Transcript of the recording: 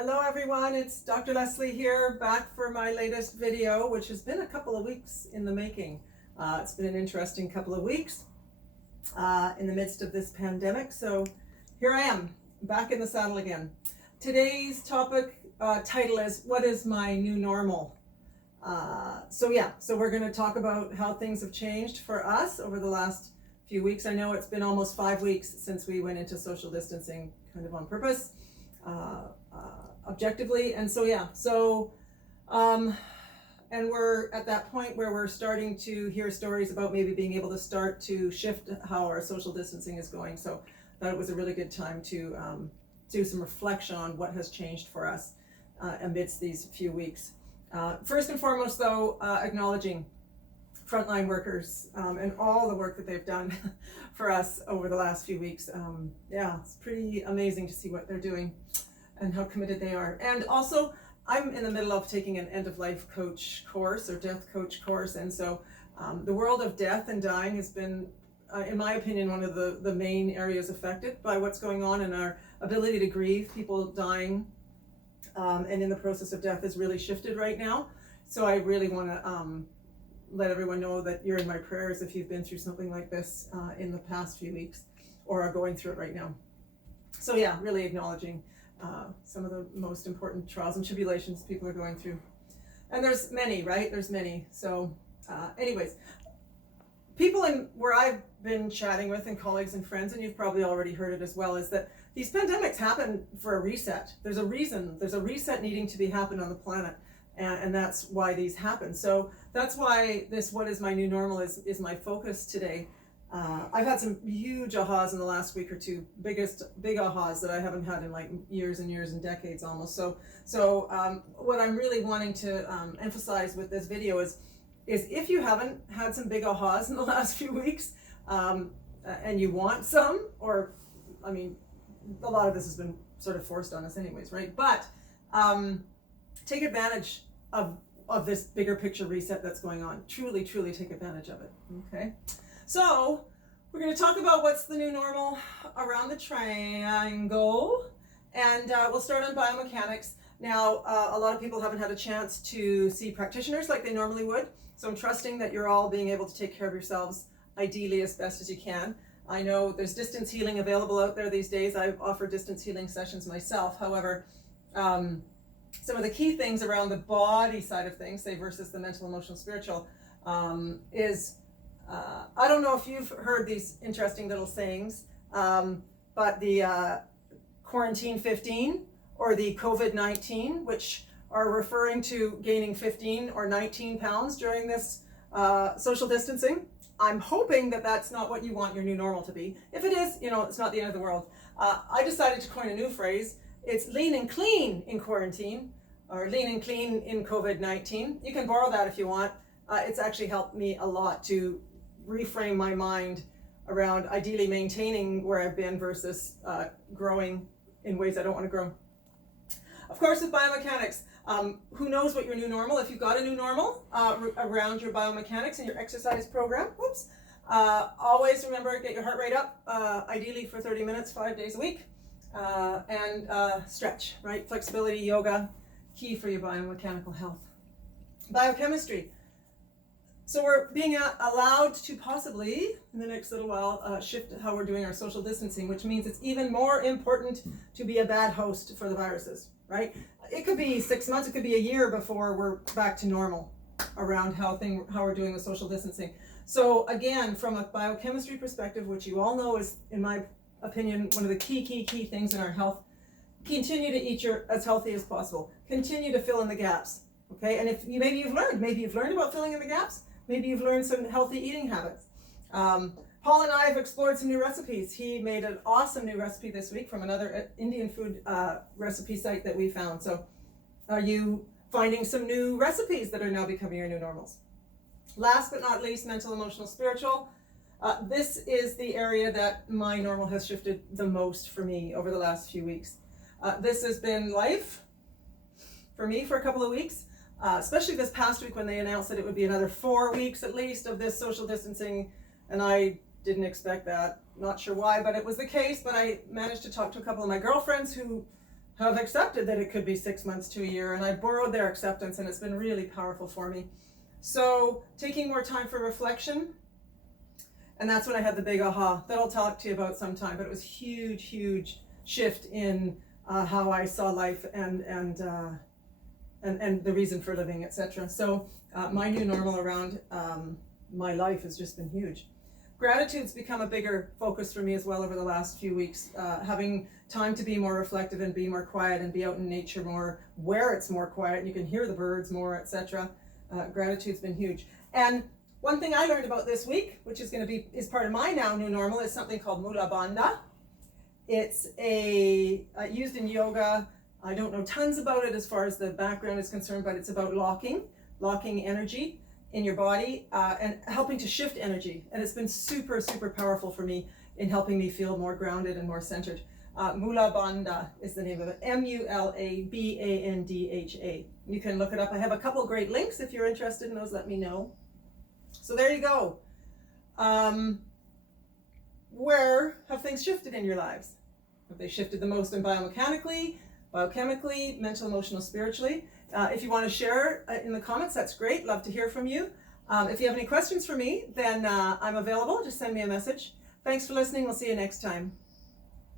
Hello everyone, it's Dr. Leslie here, back for my latest video, which has been a couple of weeks in the making. It's been an interesting couple of weeks in the midst of this pandemic, so here I am, back in the saddle again. Today's topic title is, what is my new normal? So we're going to talk about how things have changed for us over the last few weeks. I know it's been almost 5 weeks since we went into social distancing kind of on purpose. Objectively, and and we're at that point where we're starting to hear stories about maybe being able to start to shift how our social distancing is going. So I thought it was a really good time to do some reflection on what has changed for us amidst these few weeks. First and foremost, though, acknowledging frontline workers and all the work that they've done for us over the last few weeks. It's pretty amazing to see what they're doing and how committed they are. And also, I'm in the middle of taking an end-of-life coach course or death coach course, and so the world of death and dying has been, in my opinion, one of the main areas affected by what's going on, and our ability to grieve people dying and in the process of death has really shifted right now. So I really want to let everyone know that you're in my prayers if you've been through something like this in the past few weeks or are going through it right now. So really acknowledging some of the most important trials and tribulations people are going through. And there's many, right? There's many. So anyways, people where I've been chatting with and colleagues and friends, and you've probably already heard it as well, is that these pandemics happen for a reset. There's a reason. There's a reset needing to be happen on the planet. And that's why these happen. So that's why this what is my new normal is my focus today. I've had some huge ahas in the last week or two, big ahas that I haven't had in like years and years and decades almost. So what I'm really wanting to emphasize with this video is if you haven't had some big ahas in the last few weeks and you want some, or I mean, a lot of this has been sort of forced on us anyways, right? But take advantage of this bigger picture reset that's going on. Truly take advantage of it, okay? So we're going to talk about what's the new normal around the triangle, and we'll start on biomechanics. Now, a lot of people haven't had a chance to see practitioners like they normally would, so I'm trusting that you're all being able to take care of yourselves ideally as best as you can. I know there's distance healing available out there these days. I've offered distance healing sessions myself. However, some of the key things around the body side of things, say versus the mental, emotional, spiritual, is I don't know if you've heard these interesting little sayings, but the quarantine 15 or the COVID-19, which are referring to gaining 15 or 19 pounds during this social distancing. I'm hoping that that's not what you want your new normal to be. If it is, it's not the end of the world. I decided to coin a new phrase. It's lean and clean in quarantine, or lean and clean in COVID-19. You can borrow that if you want. It's actually helped me a lot to reframe my mind around ideally maintaining where I've been versus growing in ways I don't want to grow. Of course, with biomechanics, who knows what your new normal, if you've got a new normal around your biomechanics and your exercise program, always remember, get your heart rate up, ideally for 30 minutes, 5 days a week, and stretch, right? Flexibility, yoga, key for your biomechanical health. Biochemistry. So we're being allowed to possibly, in the next little while, shift how we're doing our social distancing, which means it's even more important to be a bad host for the viruses, right? It could be 6 months, it could be a year before we're back to normal around how we're doing with social distancing. So again, from a biochemistry perspective, which you all know is, in my opinion, one of the key things in our health, continue to eat as healthy as possible. Continue to fill in the gaps, okay? And if maybe you've learned about filling in the gaps. Maybe you've learned some healthy eating habits. Paul and I have explored some new recipes. He made an awesome new recipe this week from another Indian food recipe site that we found. So are you finding some new recipes that are now becoming your new normals? Last but not least, mental, emotional, spiritual. This is the area that my normal has shifted the most for me over the last few weeks. This has been life for me for a couple of weeks. Especially this past week when they announced that it would be another 4 weeks at least of this social distancing, and I didn't expect that. Not sure why, but it was the case. But I managed to talk to a couple of my girlfriends who have accepted that it could be 6 months to a year, and I borrowed their acceptance, and it's been really powerful for me. So taking more time for reflection, and that's when I had the big aha that I'll talk to you about sometime, but it was huge shift in how I saw life and the reason for living, etc. So my new normal around my life has just been huge. Gratitude's become a bigger focus for me as well over the last few weeks, having time to be more reflective and be more quiet and be out in nature more, where it's more quiet and you can hear the birds more, etc. Gratitude's been huge. And one thing I learned about this week, which is part of my now new normal, is something called Mula Bandha. It's used in yoga. I don't know tons about it as far as the background is concerned, but it's about locking energy in your body and helping to shift energy. And it's been super powerful for me in helping me feel more grounded and more centered. Mula Bandha is the name of it. MULABANDHA. You can look it up. I have a couple great links. If you're interested in those, let me know. So there you go. Where have things shifted in your lives? Have they shifted the most in biochemically, mental, emotional, spiritually? If you want to share in the comments, that's great. Love to hear from you. If you have any questions for me, then I'm available. Just send me a message. Thanks for listening. We'll see you next time.